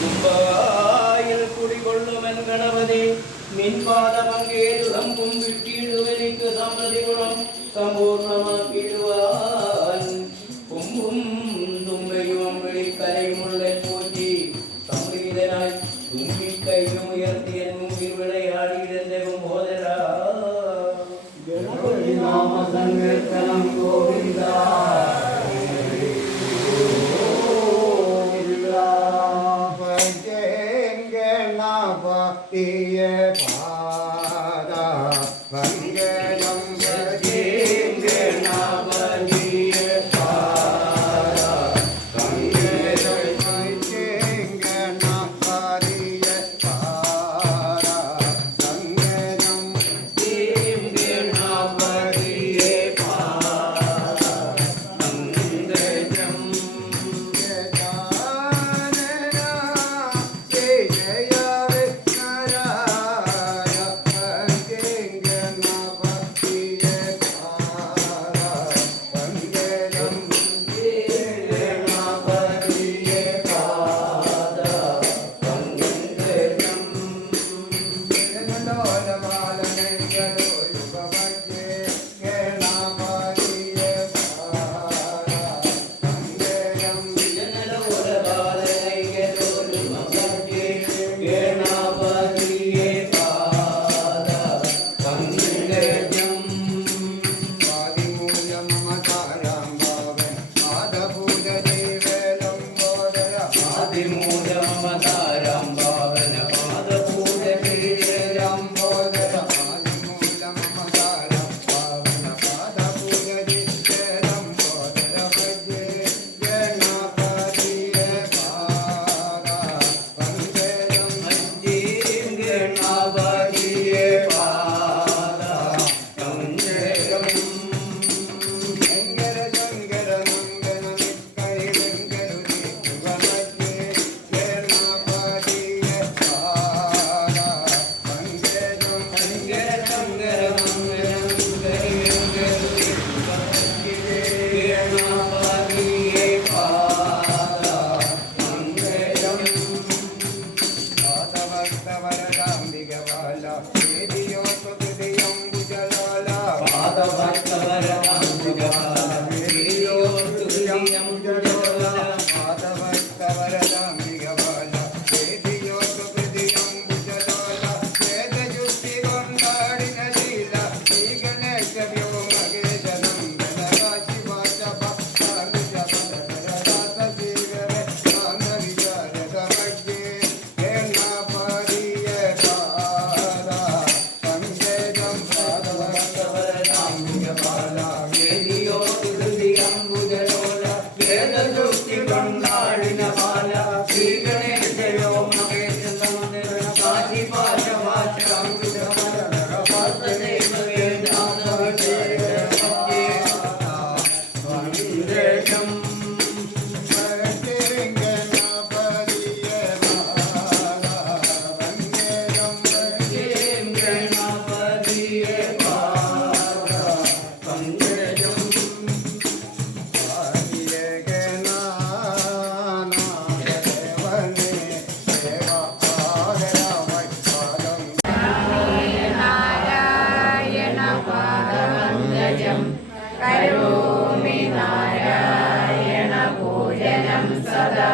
കുമ്പായിൽ കുടികൊള്ളുമൻ ഗണപതി. നിൻപാദമങ്കേരുകം കുമ്പിട്ടിടുവനിക്ക് സമൃതി ഗുണം സമ്പൂർണമാക്കിയിടുവാൻ കുമ്പും തുമ്പയും വിളിക്കലയുമുള്ള te नारायणभोजनं सदा